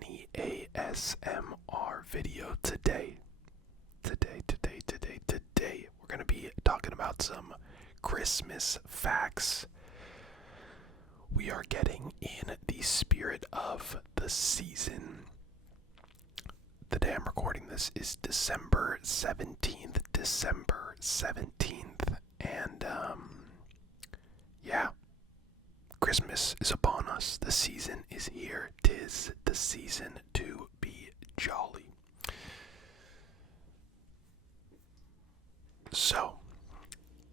mini ASMR video today. We're going to be talking about some Christmas facts. We are getting in the spirit of the season. The day I'm recording this is December 17th. And, yeah. Christmas is upon us. The season is here. 'Tis the season to be jolly. So,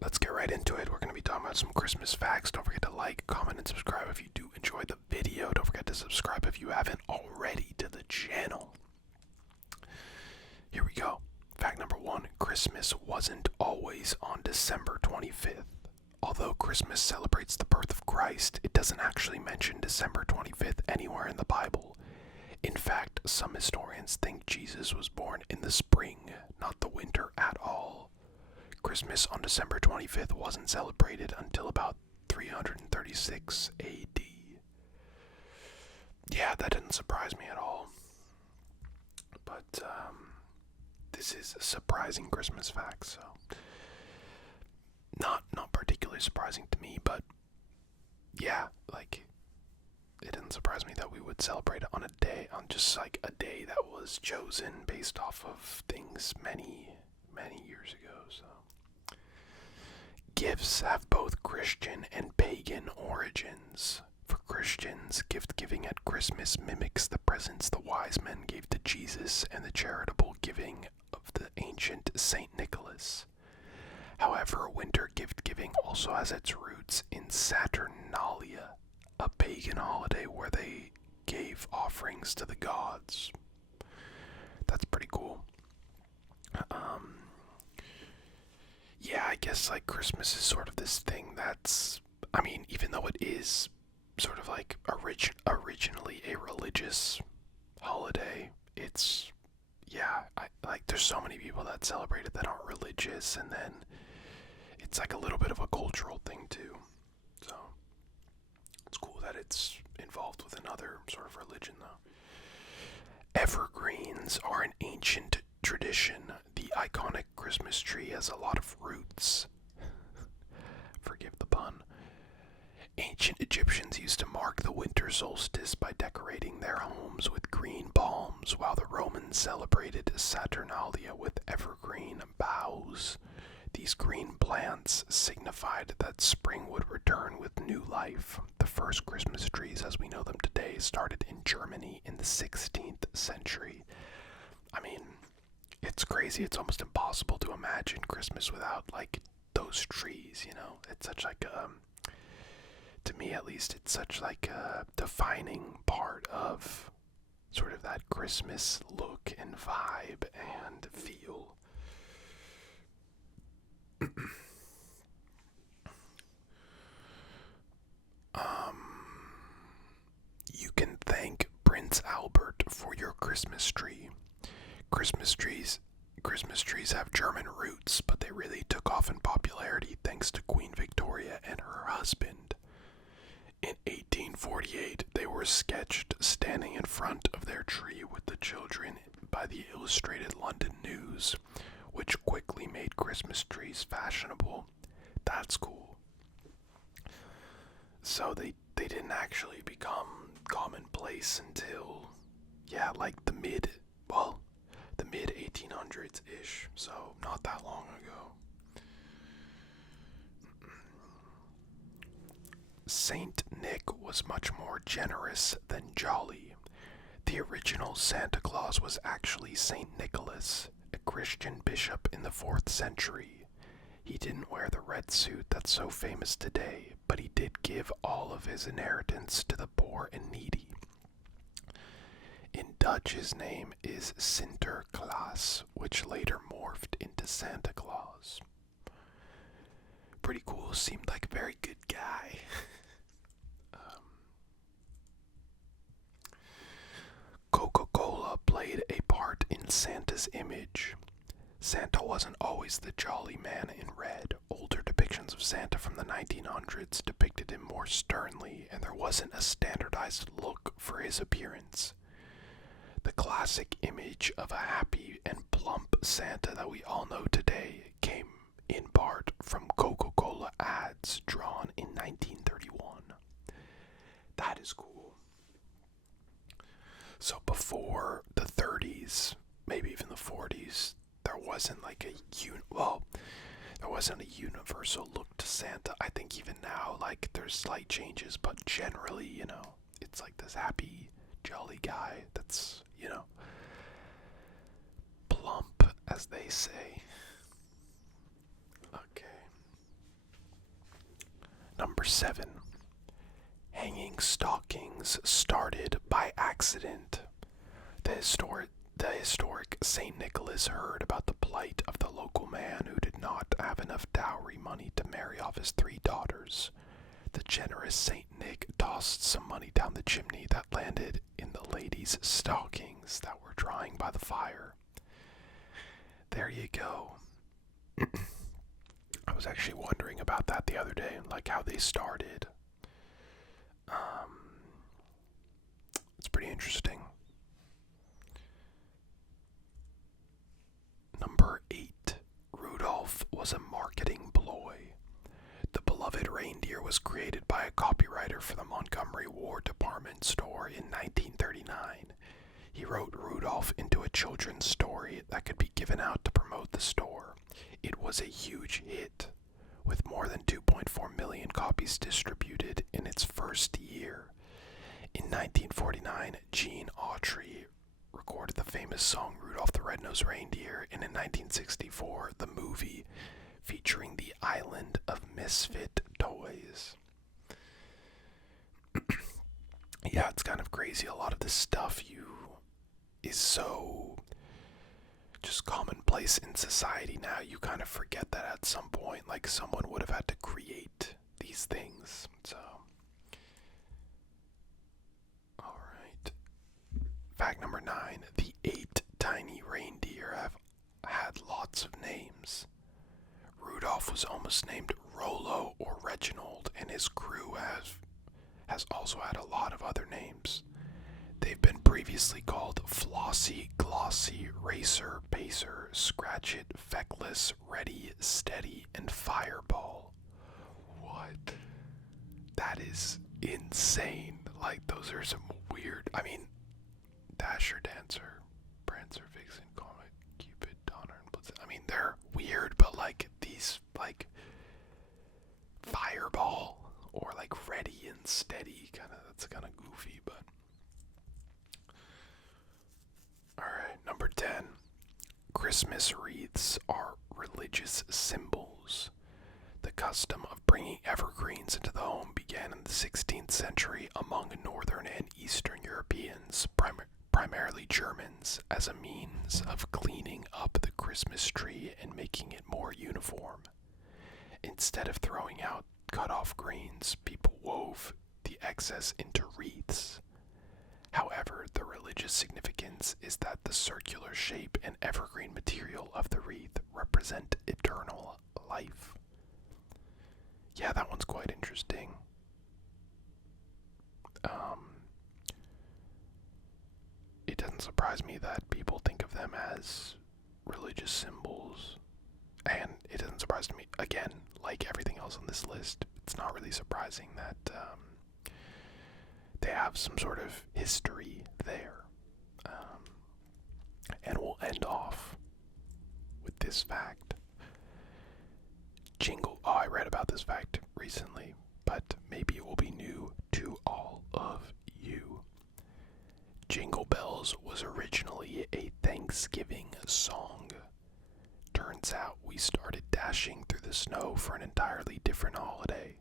let's get right into it. We're going to be talking about some Christmas facts. Don't forget to like, comment, and subscribe if you do enjoy the video. Don't forget to subscribe if you haven't already to the channel. Here we go. Fact number 1. Christmas wasn't always on December 25th. Although Christmas celebrates the birth of Christ, it doesn't actually mention December 25th anywhere in the Bible. In fact, some historians think Jesus was born in the spring, not the winter at all. Christmas on December 25th wasn't celebrated until about 336 AD. Yeah, that didn't surprise me at all. But, this is a surprising Christmas fact, so... Not particularly surprising to me, but yeah, like, it didn't surprise me that we would celebrate it on a day that was chosen based off of things many years ago, so. Gifts have both Christian and pagan origins. For Christians, gift-giving at Christmas mimics the presents the wise men gave to Jesus and the charitable giving of the ancient Saint Nicholas. However, winter gift-giving also has its roots in Saturnalia, a pagan holiday where they gave offerings to the gods. That's pretty cool. Yeah, I guess, like, Christmas is sort of this thing that's, I mean, even though it is sort of, like, originally a religious holiday, it's, yeah, there's so many people that celebrate it that aren't religious, and then it's like a little bit of a cultural thing too. So it's cool that it's involved with another sort of religion though. Evergreens are an ancient tradition. The iconic Christmas tree has a lot of roots. Forgive the pun. Ancient Egyptians used to mark the winter solstice by decorating their homes with green palms, while the Romans celebrated Saturnalia with evergreen boughs. These green plants signified that spring would return with new life. The first Christmas trees as we know them today started in Germany in the 16th century. I mean, it's crazy. It's almost impossible to imagine Christmas without, like, those trees, you know? It's such like a... To me, at least, it's such like a defining part of sort of that Christmas look and vibe and feel. You can thank Prince Albert for your Christmas tree. Christmas trees have German roots, but they really took off in popularity thanks to Queen Victoria and her husband. In 1848, they were sketched standing in front of their tree with the children by the Illustrated London News, which quickly made Christmas trees fashionable. That's cool. So they didn't actually become commonplace until, yeah, like the mid 1800s-ish, so not that long ago. Saint Nick was much more generous than jolly. The original Santa Claus was actually Saint Nicholas, a Christian bishop in the 4th century. He didn't wear the red suit that's so famous today, but he did give all of his inheritance to the poor and needy. In Dutch, his name is Sinterklaas, which later morphed into Santa Claus. Pretty cool, seemed like a very good guy. Coca-Cola played a part in Santa's image. Santa wasn't always the jolly man in red. Older depictions of Santa from the 1900s depicted him more sternly, and there wasn't a standardized look for his appearance. The classic image of a happy and plump Santa that we all know today came in part from Coca-Cola ads drawn in 1931. That is cool. So before the 30s, maybe even the 40s, there wasn't like there wasn't a universal look to Santa. I think even now, like, there's slight changes, but generally, it's like this happy, jolly guy that's, plump, as they say. Okay. Number 7. Hanging stockings started by accident. The historic St. Nicholas heard about the plight of the local man who did not have enough dowry money to marry off his 3 daughters. The generous St. Nick tossed some money down the chimney that landed in the ladies' stockings that were drying by the fire. There you go. I was actually wondering about that the other day, like how they started. It's pretty interesting. Number 8. Rudolph was a marketing ploy. The beloved reindeer was created by a copywriter for the Montgomery Ward department store in 1939. He wrote Rudolph into a children's story that could be given out to promote the store. It was a huge hit, with more than 2.4 million copies distributed in its first year. In 1949, Gene Autry recorded the famous song Rudolph the Red-Nosed Reindeer, and in 1964, the movie featuring the Island of Misfit Toys. Yeah, it's kind of crazy. A lot of this stuff is so just commonplace in society now. You kind of forget that at some point, like, someone would have had to create these things. So, alright. Fact number 9. The 8 tiny reindeer have had lots of names. Rudolph was almost named Rollo or Reginald, and his crew has also had a lot of other names. They've been previously called Flossie, Glossy, Racer, Pacer, Scratchit, Feckless, Ready, Steady, and Fireball. What? That is insane. Like, those are some weird... I mean, Dasher, Dancer, Prancer, Vixen, Comet, Cupid, Donner, and Blitzen. I mean, they're weird, but, like, these, like, Fireball or, like, Ready and Steady, that's kind of goofy, but... Alright, number 10. Christmas wreaths are religious symbols. The custom of bringing evergreens into the home began in the 16th century among Northern and Eastern Europeans, primarily Germans, as a means of cleaning up the Christmas tree and making it more uniform. Instead of throwing out cut-off greens, people wove the excess into wreaths. However, the religious significance is that the circular shape and evergreen material of the wreath represent eternal life. Yeah, that one's quite interesting. It doesn't surprise me that people think of them as religious symbols. And it doesn't surprise me, again, like everything else on this list, it's not really surprising that they have some sort of history there. And we'll end off with this fact. I read about this fact recently, but maybe it will be new to all of you. Jingle Bells was originally a Thanksgiving song. Turns out we started dashing through the snow for an entirely different holiday.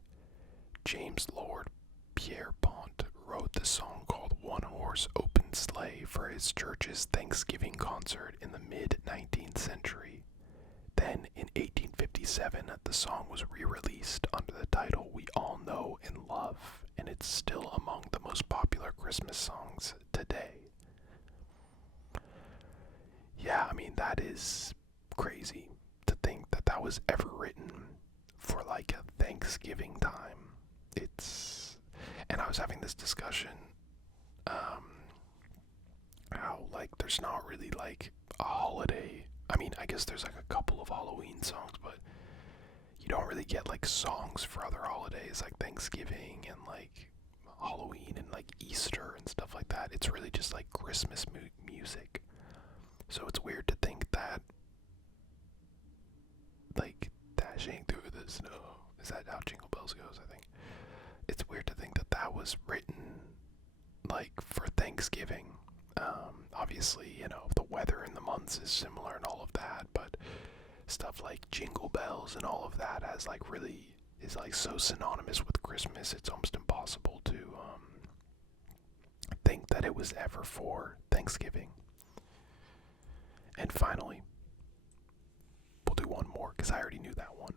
James Lord Pierpont wrote the song called One Horse Open Sleigh for his church's Thanksgiving concert in the mid-19th century. Then, in 1857, the song was re-released under the title We All Know and Love, and it's still among the most popular Christmas songs today. Yeah, I mean, that is crazy to think that that was ever written for, like, a Thanksgiving time. And I was having this discussion, how, like, there's not really like a holiday. I mean, I guess there's like a couple of Halloween songs, but you don't really get like songs for other holidays like Thanksgiving and like Halloween and like Easter and stuff like that. It's really just like Christmas music. So it's weird to think that like Dashing Through the Snow, is that how Jingle Bells goes? I think it's weird to think that that was written like for Thanksgiving. Obviously, you know, the weather in the months is similar and all of that, but stuff like Jingle Bells and all of that has like really is like so synonymous with Christmas. It's almost impossible to think that it was ever for Thanksgiving. And finally, we'll do one more because I already knew that one.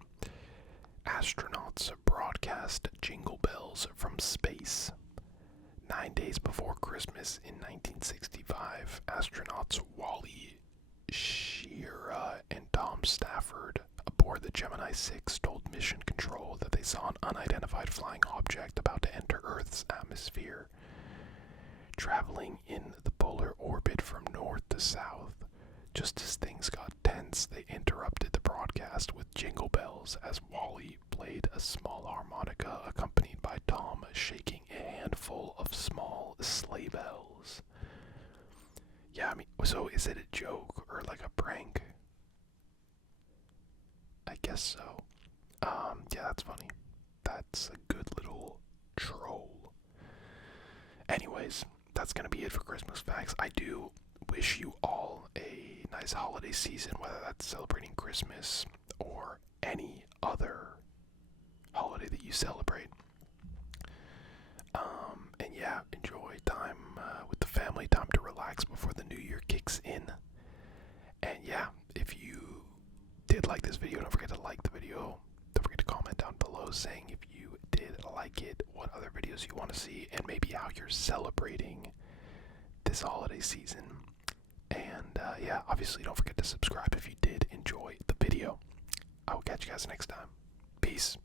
Astronauts broadcast Jingle Bells from space. 9 days before Christmas in 1965, astronauts Wally Schirra and Tom Stafford aboard the Gemini 6 told Mission Control that they saw an unidentified flying object about to enter Earth's atmosphere. Traveling in the polar orbit from north to south, just as things got tense, they interrupted the broadcast with Jingle Bells as Wally played a small harmonica accompanied by Tom shaking a handful of small sleigh bells. Yeah, I mean, so is it a joke or like a prank? I guess so. Yeah, that's funny. That's a good little troll. Anyways, that's gonna be it for Christmas facts. I do wish you all a nice holiday season, whether that's celebrating Christmas or any other holiday that you celebrate. And yeah, enjoy time with the family, time to relax before the new year kicks in. And yeah, if you did like this video, don't forget to like the video. Don't forget to comment down below saying if you did like it, what other videos you want to see, and maybe how you're celebrating this holiday season. And yeah, obviously don't forget to subscribe if you did enjoy the video. I will catch you guys next time. Peace.